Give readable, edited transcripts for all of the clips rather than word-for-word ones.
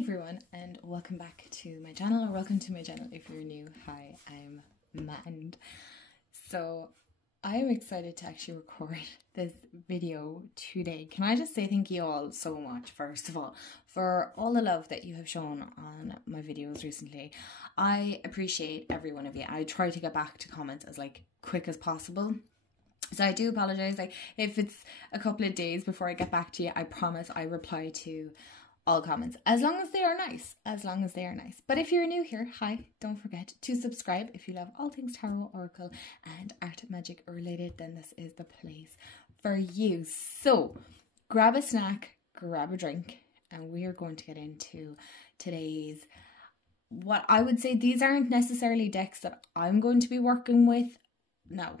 everyone, and welcome back to my channel, or welcome to my channel if you're new. Hi, I'm Mand. So I'm excited to actually record this video today. Can I just say thank you all so much, first of all, for all the love that you have shown on my videos recently. I appreciate every one of you. I try to get back to comments as quick as possible. So I do apologize, if it's a couple of days before I get back to you. I promise I reply to all comments, as long as they are nice, But if you're new here, hi, don't forget to subscribe. If you love all things tarot, oracle and art magic related, then this is the place for you. So grab a snack, grab a drink, and we are going to get into today's, what I would say, these aren't necessarily decks that I'm going to be working with. No,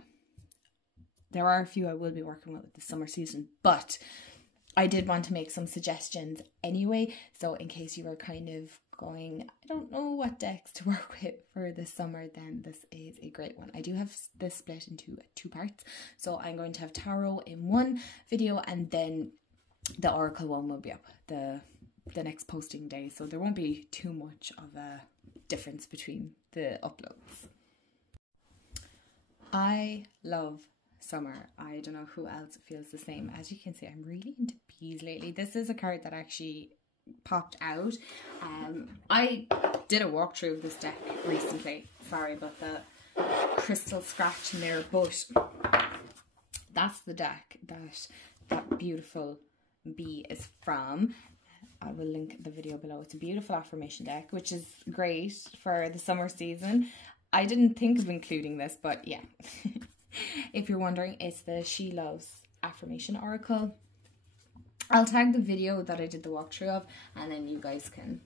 there are a few I will be working with this summer season, but I did want to make some suggestions anyway. So in case you were kind of going, I don't know what decks to work with for this summer, then this is a great one. I do have this split into two parts. So I'm going to have tarot in one video, and then the oracle one will be up the next posting day. So there won't be too much of a difference between the uploads. I love summer. I don't know who else feels the same. As you can see, I'm really into bees lately. This is a card that actually popped out. I did a walkthrough of this deck recently. Sorry about the crystal scratch in there, but that's the deck that beautiful bee is from. I will link the video below. It's a beautiful affirmation deck, which is great for the summer season. I didn't think of including this, but yeah. If you're wondering, it's the She Loves Affirmation Oracle. I'll tag the video that I did the walkthrough of, and then you guys can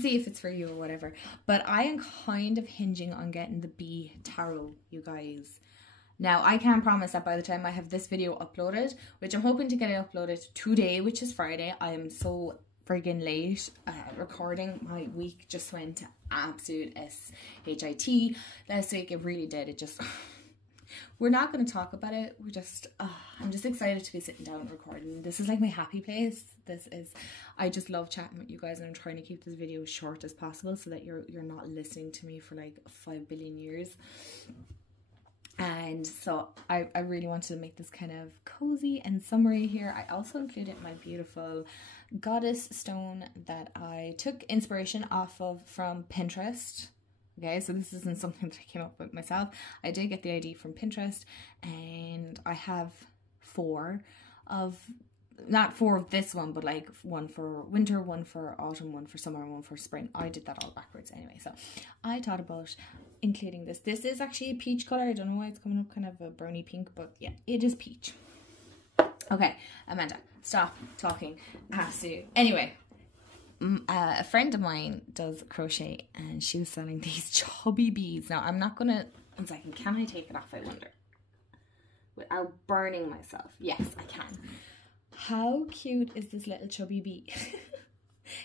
see if it's for you or whatever. But I am kind of hinging on getting the Bee Tarot, you guys. Now, I can't promise that by the time I have this video uploaded, which I'm hoping to get it uploaded today, which is Friday. I am so friggin' late recording. My week just went to absolute shit last week. It really did. It just... We're not going to talk about it. We're just, I'm just excited to be sitting down and recording. This is like my happy place. I just love chatting with you guys, and I'm trying to keep this video as short as possible so that you're not listening to me for like 5 billion years. And so I really wanted to make this kind of cozy and summery here. I also included my beautiful goddess stone that I took inspiration off of from Pinterest. Okay, so this isn't something that I came up with myself. I did get the idea from Pinterest, and I have not four of this one, but like one for winter, one for autumn, one for summer, and one for spring. I did that all backwards anyway, so I thought about including this. This is actually a peach color. I don't know why it's coming up kind of a browny pink, but yeah, it is peach. Okay, Amanda, stop talking. Anyway. A friend of mine does crochet, and she was selling these chubby bees. Now, I'm not gonna... One second, can I take it off, I wonder? Without burning myself. Yes, I can. How cute is this little chubby bee?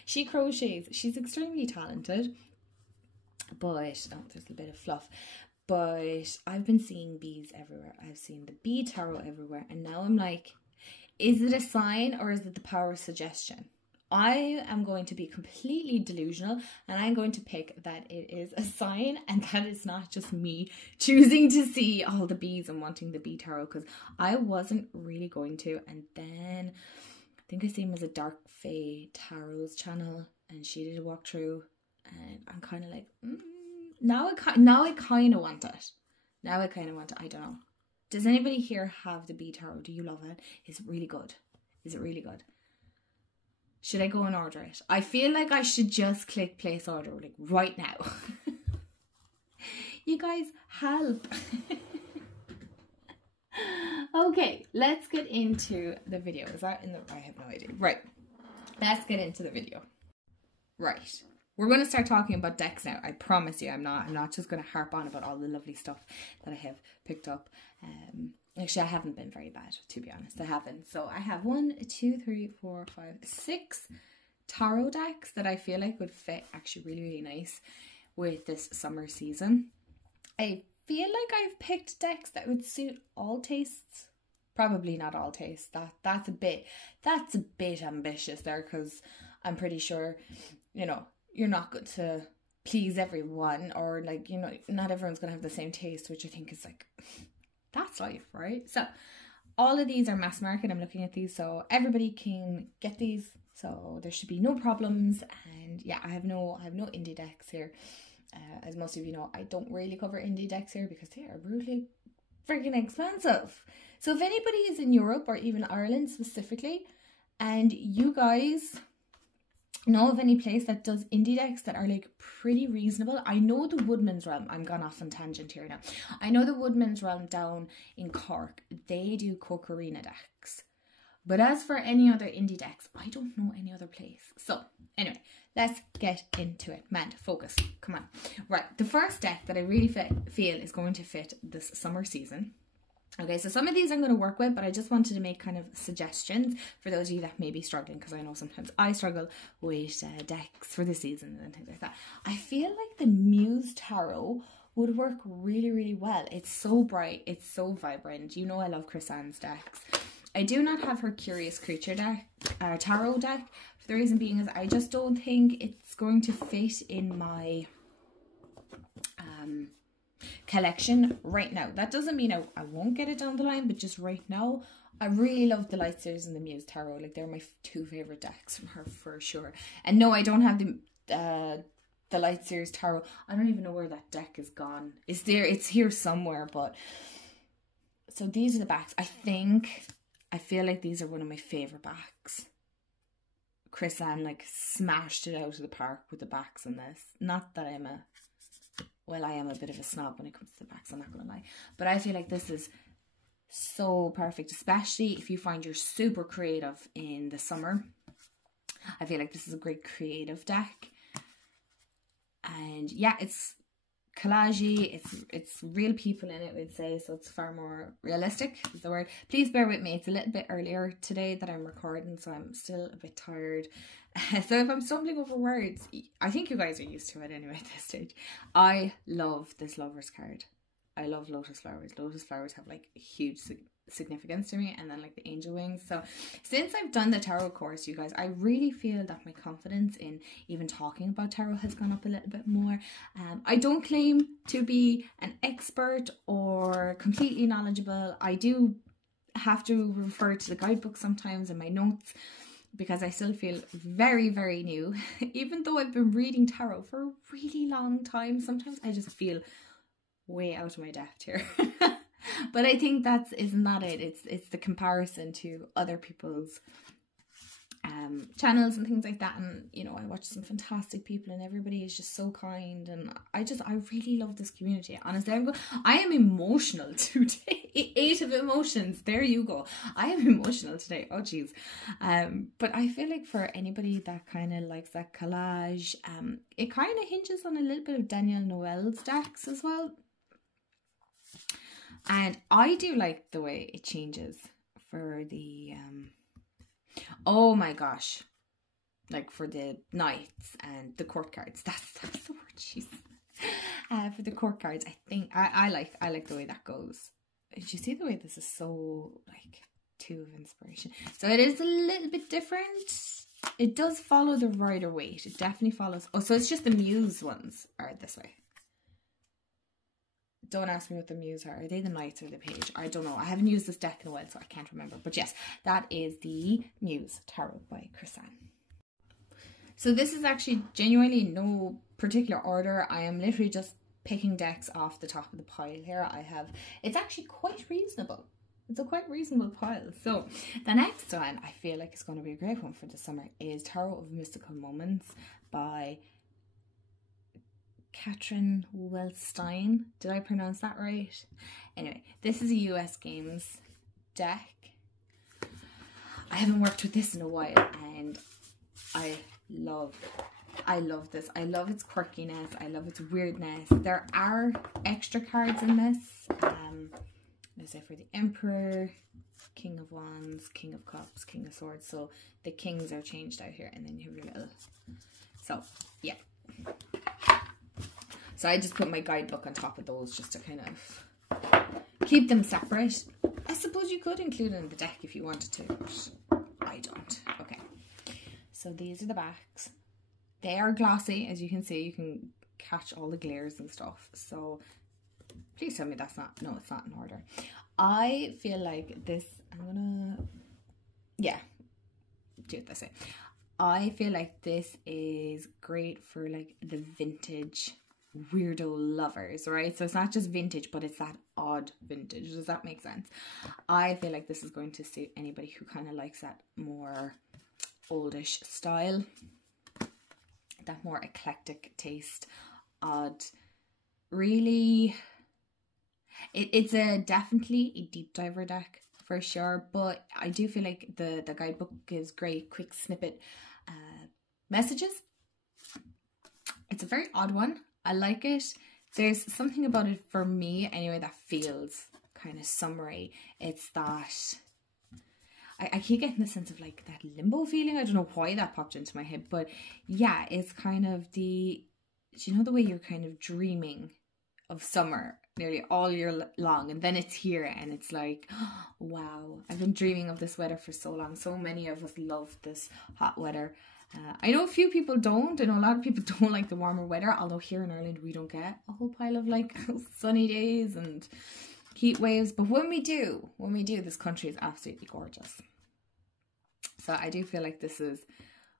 She crochets. She's extremely talented. But, oh, there's a bit of fluff. But I've been seeing bees everywhere. I've seen the bee tarot everywhere. And now I'm like, is it a sign, or is it the power of suggestion? I am going to be completely delusional, and I'm going to pick that it is a sign, and that it's not just me choosing to see all the bees and wanting the bee tarot, because I wasn't really going to. And then I think I seen was a Dark Fae Tarot's channel, and she did a walkthrough, and I'm kind of like, now I kind of want it. I don't know. Does anybody here have the bee tarot? Do you love it? Is it really good? Should I go and order it? I feel like I should just click place order like right now. You guys, help. Okay, let's get into the video. Is that in the... I have no idea. Right. Let's get into the video. Right. We're going to start talking about decks now. I promise you, I'm not just going to harp on about all the lovely stuff that I have picked up. Actually, I haven't been very bad, to be honest. I haven't. So I have 6 tarot decks that I feel like would fit actually really, really nice with this summer season. I feel like I've picked decks that would suit all tastes. Probably not all tastes. That's a bit ambitious there, because I'm pretty sure you know, you're not going to please everyone, or like, you know, not everyone's going to have the same taste, which I think is like, that's life, right? So all of these are mass market. I'm looking at these, so everybody can get these, so there should be no problems. And yeah, I have no indie decks here. As most of you know, I don't really cover indie decks here because they are brutally freaking expensive. So if anybody is in Europe or even Ireland specifically, and you guys know of any place that does indie decks that are like pretty reasonable, I know the Woodman's Realm, I'm gone off on tangent here now, I know the Woodman's Realm down in Cork, they do Cocarina decks. But as for any other indie decks, I don't know any other place. So anyway, let's get into it. Man, focus, come on. Right, the first deck that I really feel is going to fit this summer season. Okay, so some of these I'm going to work with, but I just wanted to make kind of suggestions for those of you that may be struggling, because I know sometimes I struggle with decks for the season and things like that. I feel like the Muse Tarot would work really, really well. It's so bright, it's so vibrant. You know I love Seaon's decks. I do not have her Curious Creature deck, tarot deck, for the reason being is I just don't think it's going to fit in my collection right now. That doesn't mean I won't get it down the line, but just right now, I really love the Light Series and the Muse Tarot. Like, they're my two favourite decks from her for sure. And no, I don't have the Light Series Tarot. I don't even know where that deck is gone. It's there, it's here somewhere, but... So these are the backs. I feel like these are one of my favourite backs. Seaon like smashed it out of the park with the backs on this. Not that I'm I am a bit of a snob when it comes to the backs, I'm not going to lie. But I feel like this is so perfect, especially if you find you're super creative in the summer. I feel like this is a great creative deck. And yeah, it's collagey, it's real people in it, we'd say, so it's far more realistic is the word. Please bear with me, it's a little bit earlier today that I'm recording, so I'm still a bit tired. So if I'm stumbling over words, I think you guys are used to it anyway at this stage. I love this Lovers card. I love lotus flowers. Lotus flowers have like huge significance to me, and then like the angel wings. So since I've done the tarot course, you guys, I really feel that my confidence in even talking about tarot has gone up a little bit more. I don't claim to be an expert or completely knowledgeable. I do have to refer to the guidebook sometimes and my notes, because I still feel very, very new. Even though I've been reading tarot for a really long time, sometimes I just feel way out of my depth here. But I think isn't that it? It's the comparison to other people's channels and things like that. And you know, I watch some fantastic people and everybody is just so kind, and I really love this community. Honestly, I am emotional today. 8 of emotions, there you go. I am emotional today, oh geez. But I feel like for anybody that kind of likes that collage, it kind of hinges on a little bit of Danielle Noel's decks as well. And I do like the way it changes for the oh my gosh, like for the knights and the court cards. That's the word, jeez. For the court cards, I think I like the way that goes. Did you see the way this is so like 2 of inspiration? So it is a little bit different. It does follow the Rider-Waite. It definitely follows. Oh, so it's just the Muse ones are this way. Don't ask me what the Muse are. Are they the Knights or the Page? I don't know. I haven't used this deck in a while, so I can't remember. But yes, that is the Muse Tarot by Seaon. So this is actually genuinely no particular order. I am literally just picking decks off the top of the pile here. It's actually quite reasonable. It's a quite reasonable pile. So the next one I feel like is going to be a great one for the summer is Tarot of Mystical Moments by Catherine Wellstein. Did I pronounce that right? Anyway, this is a US Games deck. I haven't worked with this in a while, and I love this. I love its quirkiness. I love its weirdness. There are extra cards in this. Let's say for the Emperor, King of Wands, King of Cups, King of Swords. So the kings are changed out here, and then you have your little. So yeah. So I just put my guidebook on top of those just to kind of keep them separate. I suppose you could include it in the deck if you wanted to, but I don't. Okay. So these are the backs. They are glossy, as you can see. You can catch all the glares and stuff. So please tell me that's not, no, it's not in order. I feel like this, I'm gonna, yeah, do it this way. I feel like this is great for like the vintage weirdo lovers, right? So it's not just vintage, but it's that odd vintage. Does that make sense? I feel like this is going to suit anybody who kind of likes that more oldish style, that more eclectic taste, odd, really. It's a definitely a deep diver deck for sure, but I do feel like the guidebook gives great quick snippet messages. It's a very odd one. I like it. There's something about it for me anyway that feels kind of summery. It's that I keep getting the sense of like that limbo feeling. I don't know why that popped into my head, but yeah, it's kind of the, do you know the way you're kind of dreaming of summer nearly all year long, and then it's here and it's like, oh, wow, I've been dreaming of this weather for so long. So many of us love this hot weather. I know a few people don't. I know a lot of people don't like the warmer weather, although here in Ireland we don't get a whole pile of like sunny days and heat waves, but when we do, this country is absolutely gorgeous. So I do feel like this is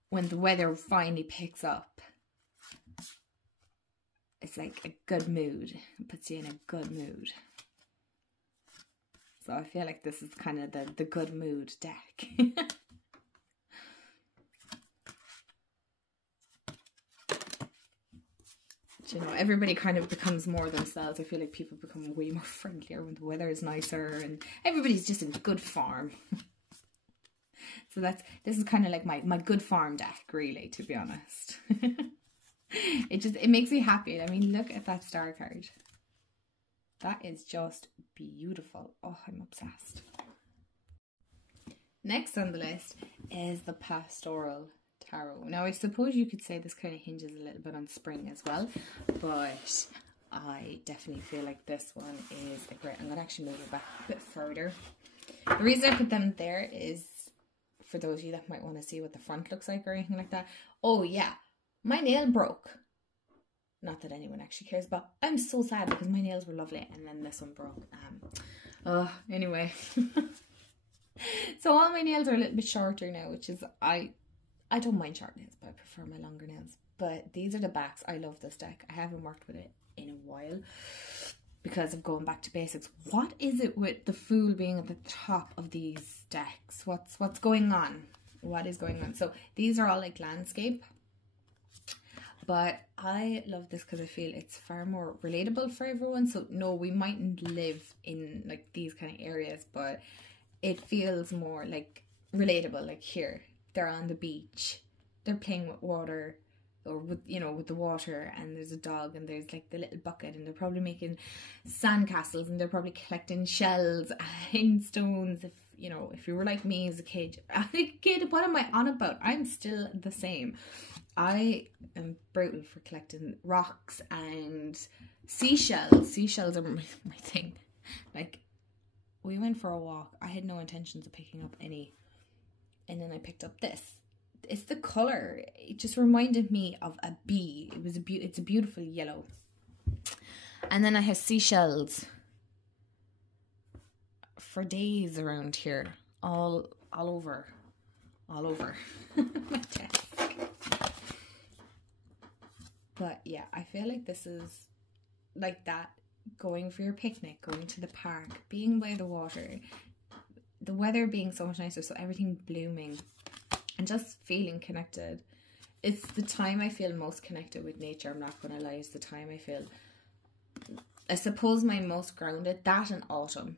when the weather finally picks up. It's like a good mood. It puts you in a good mood. So I feel like this is kind of the good mood deck. You know, everybody kind of becomes more themselves. I feel like people become way more friendlier when the weather is nicer and everybody's just in good form. So this is kind of like my good farm deck, really, to be honest. It makes me happy. I mean, look at that star card. That is just beautiful. Oh, I'm obsessed. Next on the list is the Pastoral Tarot. Now, I suppose you could say this kind of hinges a little bit on spring as well, but I definitely feel like this one is a great. I'm going to actually move it back a bit further. The reason I put them there is for those of you that might want to see what the front looks like or anything like that. Oh yeah, my nail broke. Not that anyone actually cares, but I'm so sad because my nails were lovely and then this one broke. Anyway. So all my nails are a little bit shorter now, which is, I don't mind short nails, but I prefer my longer nails. But these are the backs. I love this deck. I haven't worked with it in a while because of going back to basics. What is it with the Fool being at the top of these decks? What's going on? What is going on? So these are all like landscape. But I love this because I feel it's far more relatable for everyone. So no, we mightn't live in like these kind of areas, but it feels more like relatable. Like here, they're on the beach, they're playing with water, or with, you know, with the water, and there's a dog and there's like the little bucket, and they're probably making sandcastles and they're probably collecting shells and stones. If you know, if you were like me as a kid, what am I on about? I'm still the same. I am brutal for collecting rocks and seashells. Seashells are my thing. Like, we went for a walk. I had no intentions of picking up any. And then I picked up this. It's the colour. It just reminded me of a bee. It's a beautiful yellow. And then I have seashells for days around here. All over my desk. But yeah, I feel like this is like that, going for your picnic, going to the park, being by the water, the weather being so much nicer, so everything blooming, and just feeling connected. It's the time I feel most connected with nature, I'm not going to lie. It's the time I feel, I suppose, my most grounded. That and autumn.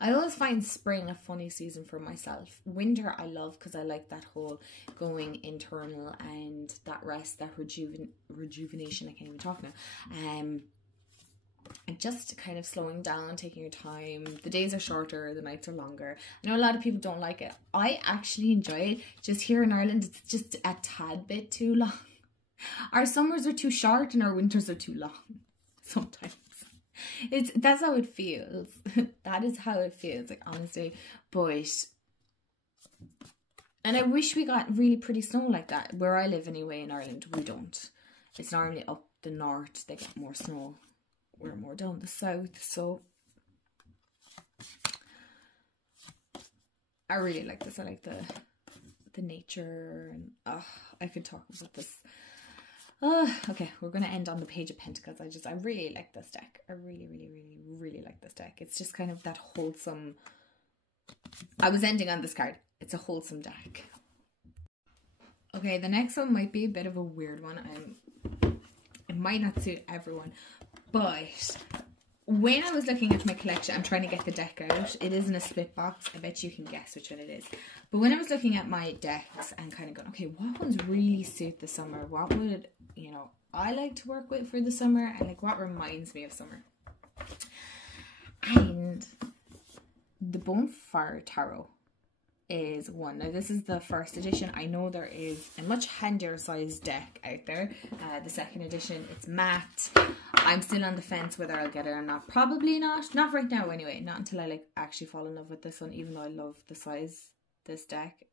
I always find spring a funny season for myself. Winter I love because I like that whole going internal and that rest, that rejuvenation. I can't even talk now. And just kind of slowing down, taking your time. The days are shorter, the nights are longer. I know a lot of people don't like it. I actually enjoy it. Just here in Ireland, it's just a tad bit too long. Our summers are too short and our winters are too long sometimes. That's how it feels. That is how it feels, like, honestly. But And I wish we got really pretty snow like that. Where I live anyway in Ireland, we don't. It's normally up the north, they get more snow. We're more down the south, so I really like this. I like the nature, and I could talk about this. Okay, we're gonna end on the Page of Pentacles. I really like this deck. I really like this deck. It's just kind of that wholesome. I was ending on this card. It's a wholesome deck. Okay, the next one might be a bit of a weird one. It might not suit everyone, but when I was looking at my collection, I'm trying to get the deck out. It is in a split box. I bet you can guess which one it is. But when I was looking at my decks and kind of going, okay, what ones really suit the summer? What would, you know, I like to work with for the summer? And like, what reminds me of summer? And the Bonefire Tarot is one. Now this is the first edition. I know there is a much handier sized deck out there. The second edition, it's matte. I'm still on the fence whether I'll get it or not. Probably not. Not right now anyway. Not until I like actually fall in love with this one, even though I love the size. This deck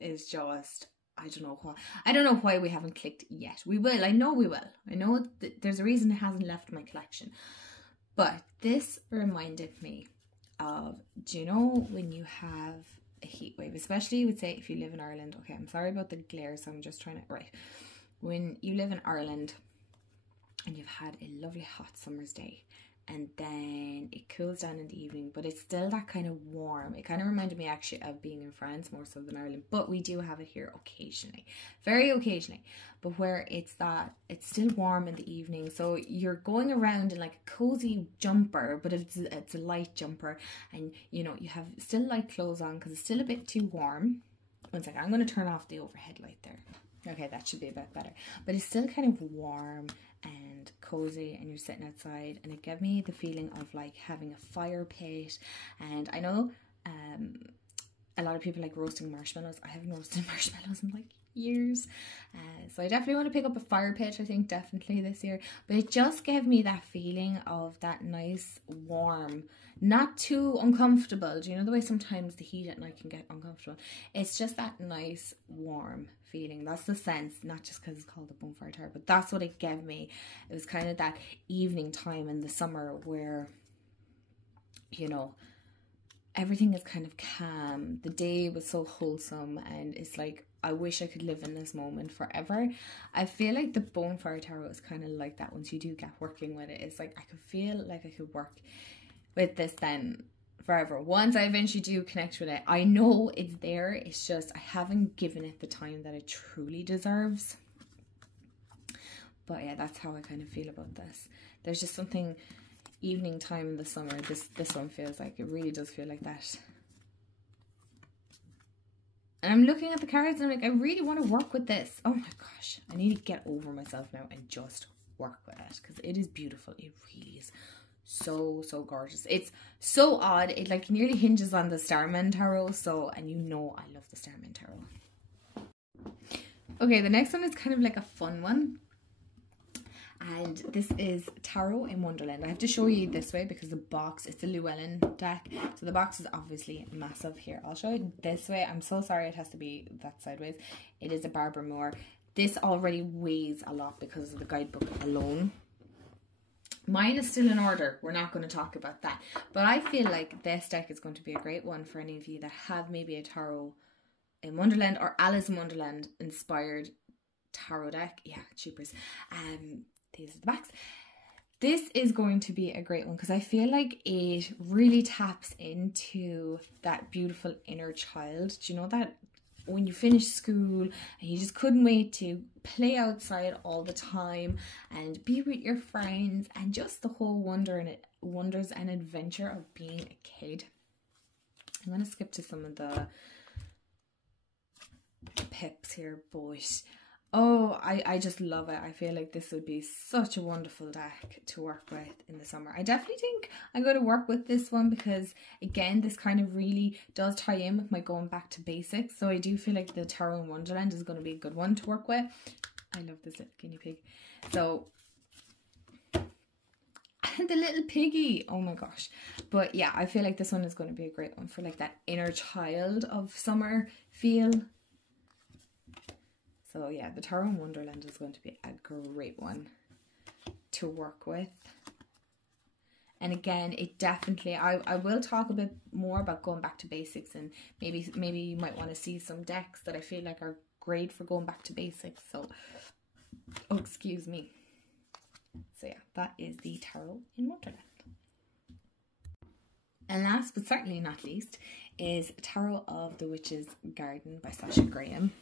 is just, I don't know why. I don't know why we haven't clicked yet. We will. I know we will. I know there's a reason it hasn't left my collection. But this reminded me of, do you know when you have a heat wave, especially I would say if you live in Ireland. Okay, I'm sorry about the glare, so I'm just trying to, right. When you live in Ireland and you've had a lovely hot summer's day and then it cools down in the evening, but it's still that kind of warm. It kind of reminded me actually of being in France more so than Ireland, but we do have it here occasionally, very occasionally, but where it's that it's still warm in the evening, so you're going around in like a cozy jumper, but it's a light jumper, and you know you have still light clothes on because it's still a bit too warm. One second, I'm going to turn off the overhead light there. Okay, that should be a bit better, but it's still kind of warm and cozy, and you're sitting outside, and it gave me the feeling of like having a fire pit. And I know a lot of people like roasting marshmallows. I haven't roasted marshmallows in like years, so I definitely want to pick up a fire pit, I think, definitely this year. But it just gave me that feeling of that nice warm, not too uncomfortable. Do you know the way sometimes the heat at night can get uncomfortable? It's just that nice warm feeling. That's the sense, not just because it's called the Bonefire Tarot, but that's what it gave me. It was kind of that evening time in the summer where, you know, everything is kind of calm. The day was so wholesome, and it's like, I wish I could live in this moment forever. I feel like the Bonefire Tarot is kind of like that. Once you do get working with it, it's like I could feel like I could work with this then forever. Once I eventually do connect with it, I know it's there. It's just I haven't given it the time that it truly deserves. But yeah, that's how I kind of feel about this. There's just something evening time in the summer. This one feels like, it really does feel like that. And I'm looking at the cards and I'm like, I really want to work with this. Oh my gosh, I need to get over myself now and just work with it, because it is beautiful. It really is so gorgeous. It's so odd. It like nearly hinges on the Starman Tarot. So, and you know I love the Starman Tarot. Okay, the next one is kind of like a fun one. And this is Tarot in Wonderland. I have to show you this way because the box, it's a Llewellyn deck, so the box is obviously massive. Here, I'll show you this way. I'm so sorry it has to be that sideways. It is a Barbara Moore. This already weighs a lot because of the guidebook alone. Mine is still in order. We're not going to talk about that. But I feel like this deck is going to be a great one for any of you that have maybe a Tarot in Wonderland or Alice in Wonderland inspired tarot deck. Yeah, cheapers. These are the backs. This is going to be a great one because I feel like it really taps into that beautiful inner child. Do you know that when you finish school and you just couldn't wait to play outside all the time and be with your friends, and just the whole wonders and adventure of being a kid. I'm going to skip to some of the pips here, but oh, I just love it. I feel like this would be such a wonderful deck to work with in the summer. I definitely think I'm going to work with this one because, again, this kind of really does tie in with my going back to basics. So I do feel like the Tarot in Wonderland is going to be a good one to work with. I love this little guinea pig. So, and the little piggy. Oh my gosh. But yeah, I feel like this one is going to be a great one for like that inner child of summer feel. So yeah, the Tarot in Wonderland is going to be a great one to work with. And again, it definitely, I will talk a bit more about going back to basics, and maybe you might want to see some decks that I feel like are great for going back to basics. So, oh, excuse me. So yeah, that is the Tarot in Wonderland. And last but certainly not least is Tarot of the Witch's Garden by Sasha Graham.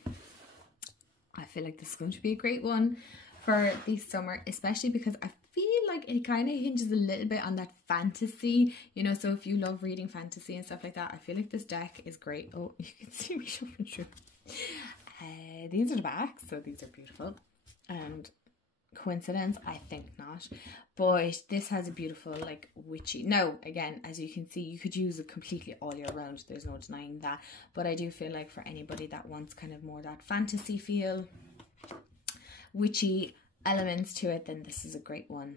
I feel like this is going to be a great one for the summer, especially because I feel like it kind of hinges a little bit on that fantasy, you know, so if you love reading fantasy and stuff like that, I feel like this deck is great. Oh, you can see me shuffling through. These are the backs, so these are beautiful. And coincidence? I think not. But this has a beautiful, like, witchy... Now, again, as you can see, you could use it completely all year round. There's no denying that. But I do feel like for anybody that wants kind of more that fantasy feel, witchy elements to it, then this is a great one.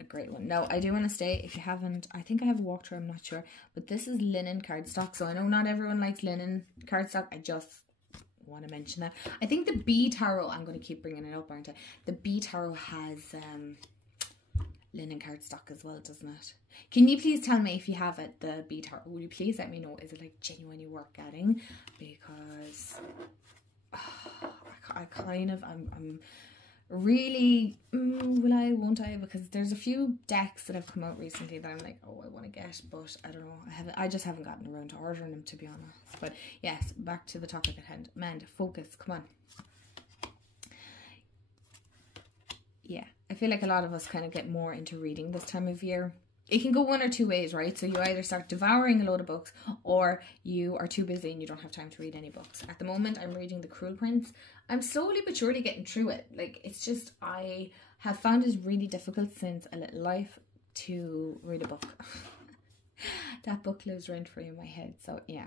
A great one. Now, I do want to say, if you haven't, I think I have a walkthrough, I'm not sure, but this is linen cardstock. So I know not everyone likes linen cardstock. I just want to mention that. I think the B Tarot, I'm going to keep bringing it up, aren't I? The B Tarot has linen cardstock as well, doesn't it? Can you please tell me if you have it, the B Tarot? Will you please let me know? Is it like genuinely worth getting? Because I kind of, I'm really, will I, won't I? Because there's a few decks that have come out recently that I'm like, oh, I want to get, but I don't know, I just haven't gotten around to ordering them, to be honest. But yes, back to the topic at hand. Amanda, focus, come on. Yeah, I feel like a lot of us kind of get more into reading this time of year. It can go one or two ways, right? So you either start devouring a load of books, or you are too busy and you don't have time to read any books. At the moment, I'm reading The Cruel Prince. I'm slowly but surely getting through it. Like, it's just, I have found it really difficult since A Little Life to read a book. That book lives rent free in my head, so yeah.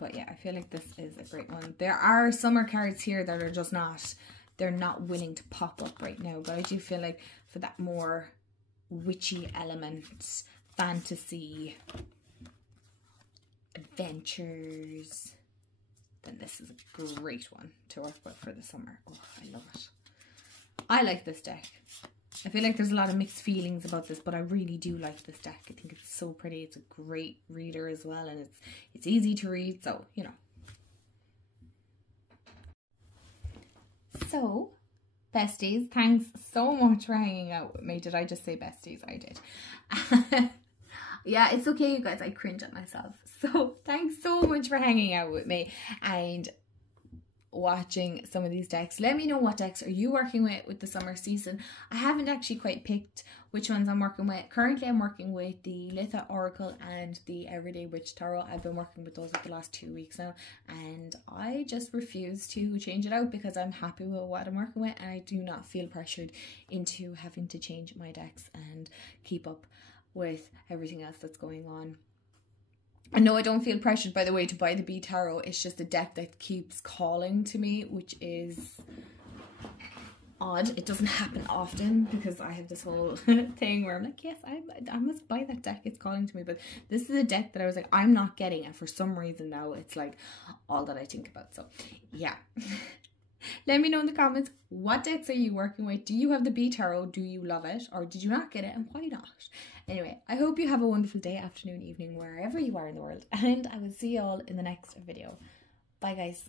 But yeah, I feel like this is a great one. There are summer cards here that are just not... They're not willing to pop up right now, but I do feel like for that more witchy element, fantasy, adventures, then this is a great one to work with for the summer. Oh, I love it. I like this deck. I feel like there's a lot of mixed feelings about this, but I really do like this deck. I think it's so pretty. It's a great reader as well, and it's easy to read, so, you know. So, besties, thanks so much for hanging out with me. Did I just say besties? I did. Yeah, it's okay, you guys. I cringe at myself. So, thanks so much for hanging out with me and watching some of these decks. Let me know what decks are you working with the summer season. I haven't actually quite picked which ones I'm working with. Currently I'm working with the Litha Oracle and the Everyday Witch Tarot. I've been working with those for the last 2 weeks now, and I just refuse to change it out because I'm happy with what I'm working with, and I do not feel pressured into having to change my decks and keep up with everything else that's going on. I know I don't feel pressured, by the way, to buy the B Tarot. It's just a deck that keeps calling to me, which is odd. It doesn't happen often because I have this whole thing where I'm like, yes, I must buy that deck. It's calling to me. But this is a deck that I was like, I'm not getting. And for some reason now, it's like all that I think about. So, yeah. Let me know in the comments, what decks are you working with? Do you have the B Tarot? Do you love it? Or did you not get it? And why not? Anyway, I hope you have a wonderful day, afternoon, evening, wherever you are in the world. And I will see you all in the next video. Bye, guys.